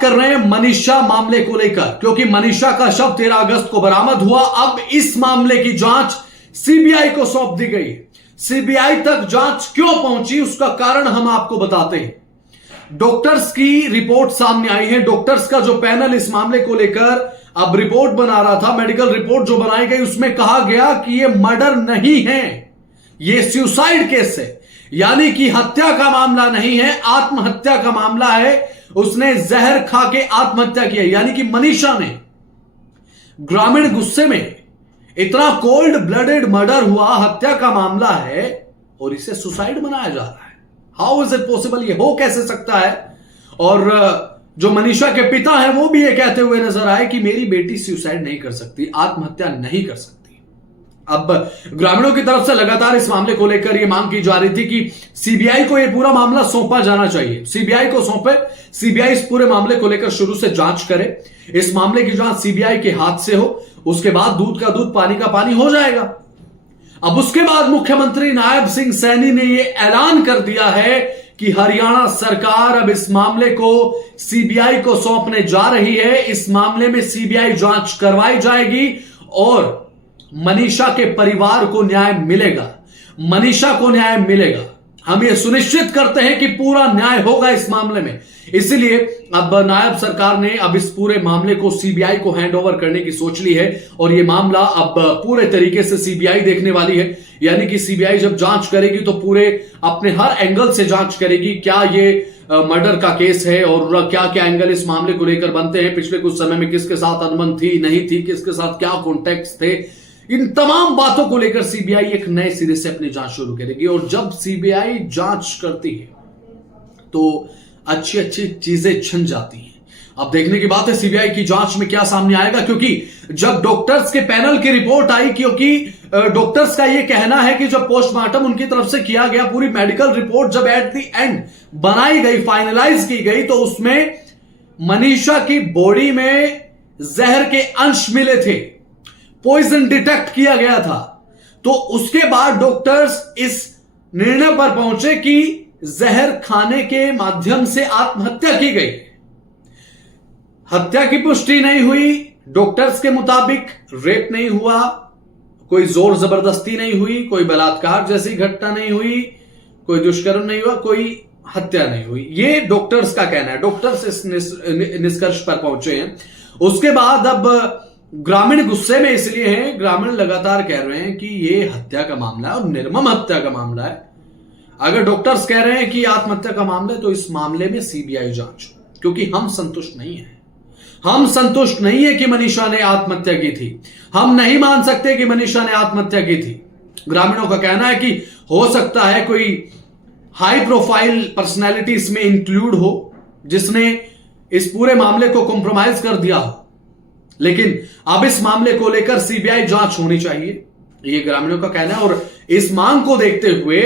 बात कर रहे हैं मनीषा मामले को लेकर, क्योंकि मनीषा का शव 13 अगस्त को बरामद हुआ। अब इस मामले की जांच सीबीआई को सौंप दी गई। सीबीआई तक जांच क्यों पहुंची, उसका कारण हम आपको बताते हैं। डॉक्टर्स की रिपोर्ट सामने आई है। डॉक्टर्स का जो पैनल इस मामले को लेकर अब रिपोर्ट बना रहा था, मेडिकल रिपोर्ट जो बनाई गई, उसमें कहा गया कि यह मर्डर नहीं है, यह सुसाइड केस है। यानी कि हत्या का मामला नहीं है, आत्महत्या का मामला है। उसने जहर खा के आत्महत्या की है। यानी कि मनीषा ने ग्रामीण गुस्से में, इतना कोल्ड ब्लडेड मर्डर हुआ, हत्या का मामला है और इसे सुसाइड बनाया जा रहा है। How is it possible? ये हो कैसे सकता है? और जो मनीषा के पिता हैं वो भी ये कहते हुए नजर आए कि मेरी बेटी सुसाइड नहीं कर सकती, आत्महत्या नहीं कर सकती। अब ग्रामीणों की तरफ से लगातार इस मामले को लेकर यह मांग की जा रही थी कि सीबीआई को यह पूरा मामला सौंपा जाना चाहिए। सीबीआई को सौंपे, सीबीआई इस पूरे मामले को लेकर शुरू से जांच करे। इस मामले की जांच सीबीआई के हाथ से हो, उसके बाद दूध का दूध पानी का पानी हो जाएगा। अब उसके बाद मुख्यमंत्री नायब सिंह सैनी ने यह ऐलान कर दिया है कि हरियाणा सरकार अब इस मामले को सीबीआई को सौंपने जा रही है। इस मामले में सीबीआई जांच करवाई जाएगी और मनीषा के परिवार को न्याय मिलेगा, मनीषा को न्याय मिलेगा। हम ये सुनिश्चित करते हैं कि पूरा न्याय होगा इस मामले में। इसलिए अब नायब सरकार ने अब इस पूरे मामले को सीबीआई को हैंडओवर करने की सोच ली है और ये मामला अब पूरे तरीके से सीबीआई देखने वाली है। यानी कि सीबीआई जब जांच करेगी तो पूरे अपने हर एंगल से जांच करेगी, क्या ये मर्डर का केस है और क्या क्या एंगल इस मामले को लेकर बनते हैं, पिछले कुछ समय में किसके साथ अनबन थी नहीं थी, किसके साथ क्या कॉन्टेक्स्ट थे, इन तमाम बातों को लेकर सीबीआई एक नए सिरे से अपनी जांच शुरू करेगी। और जब सीबीआई जांच करती है तो अच्छी अच्छी चीजें छिन जाती हैं। अब देखने की बात है सीबीआई की जांच में क्या सामने आएगा, क्योंकि जब डॉक्टर्स के पैनल की रिपोर्ट आई, क्योंकि डॉक्टर्स का यह कहना है कि जब पोस्टमार्टम उनकी तरफ से किया गया, पूरी मेडिकल रिपोर्ट जब एट द एंड बनाई गई, फाइनलाइज की गई, तो उसमें मनीषा की बॉडी में जहर के अंश मिले थे, पॉइजन डिटेक्ट किया गया था। तो उसके बाद डॉक्टर्स इस निर्णय पर पहुंचे कि जहर खाने के माध्यम से आत्महत्या की गई। हत्या की पुष्टि नहीं हुई, डॉक्टर्स के मुताबिक रेप नहीं हुआ, कोई जोर जबरदस्ती नहीं हुई, कोई बलात्कार जैसी घटना नहीं हुई, कोई दुष्कर्म नहीं हुआ, कोई हत्या नहीं हुई। ये डॉक्टर्स का कहना है। डॉक्टर्स इस निष्कर्ष पर पहुंचे हैं। उसके बाद अब ग्रामीण गुस्से में इसलिए हैं, ग्रामीण लगातार कह रहे हैं कि यह हत्या का मामला है और निर्मम हत्या का मामला है। अगर डॉक्टर्स कह रहे हैं कि आत्महत्या का मामला है तो इस मामले में सीबीआई जांच, क्योंकि हम संतुष्ट नहीं हैं। हम संतुष्ट नहीं है कि मनीषा ने आत्महत्या की थी। हम नहीं मान सकते कि मनीषा ने आत्महत्या की थी। ग्रामीणों का कहना है कि हो सकता है कोई हाई प्रोफाइल पर्सनैलिटी इसमें इंक्लूड हो जिसने इस पूरे मामले को कॉम्प्रोमाइज कर दिया हो, लेकिन अब इस मामले को लेकर सीबीआई जांच होनी चाहिए, यह ग्रामीणों का कहना है। और इस मांग को देखते हुए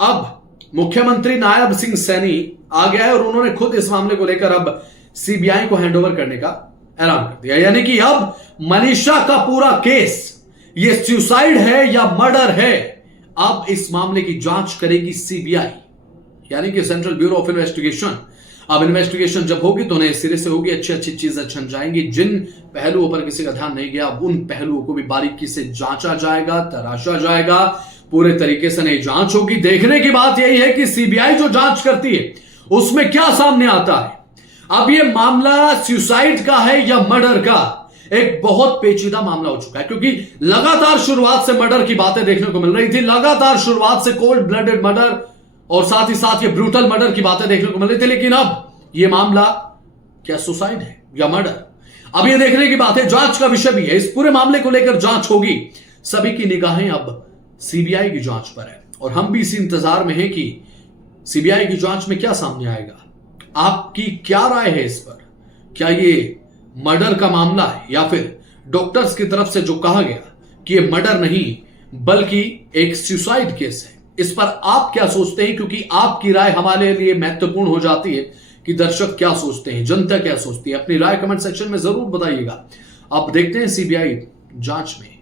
अब मुख्यमंत्री नायब सिंह सैनी आ गया है और उन्होंने खुद इस मामले को लेकर अब सीबीआई को हैंडओवर करने का ऐलान कर दिया। यानी कि अब मनीषा का पूरा केस ये सुसाइड है या मर्डर है, अब इस मामले की जांच करेगी सीबीआई, यानी कि सेंट्रल ब्यूरो ऑफ इन्वेस्टिगेशन। अब इन्वेस्टिगेशन जब होगी तो नए सिरे से होगी, अच्छी अच्छी चीजें छन जाएंगी। जिन पहलुओं पर किसी का ध्यान नहीं गया, अब उन पहलुओं को भी बारीकी से जांचा जाएगा, तराशा जाएगा, पूरे तरीके से नई जांच होगी। देखने की बात यही है कि सीबीआई जो जांच करती है उसमें क्या सामने आता है। अब यह मामला सुसाइड का है या मर्डर का, एक बहुत पेचीदा मामला हो चुका है, क्योंकि लगातार शुरुआत से मर्डर की बातें देखने को मिल रही थी, लगातार शुरुआत से कोल्ड ब्लडेड मर्डर और साथ ही साथ ये ब्रूटल मर्डर की बातें देखने को मिल रही थी। लेकिन अब ये मामला क्या सुसाइड है या मर्डर, अब ये देखने की बात है। जांच का विषय भी है, इस पूरे मामले को लेकर जांच होगी। सभी की निगाहें अब सीबीआई की जांच पर है और हम भी इसी इंतजार में हैं कि सीबीआई की जांच में क्या सामने आएगा। आपकी क्या राय है इस पर? क्या ये मर्डर का मामला है या फिर डॉक्टर्स की तरफ से जो कहा गया कि ये मर्डर नहीं बल्कि एक सुसाइड केस है, इस पर आप क्या सोचते हैं? क्योंकि आपकी राय हमारे लिए महत्वपूर्ण हो जाती है कि दर्शक क्या सोचते हैं, जनता क्या सोचती है। अपनी राय कमेंट सेक्शन में जरूर बताइएगा। अब देखते हैं सीबीआई जांच में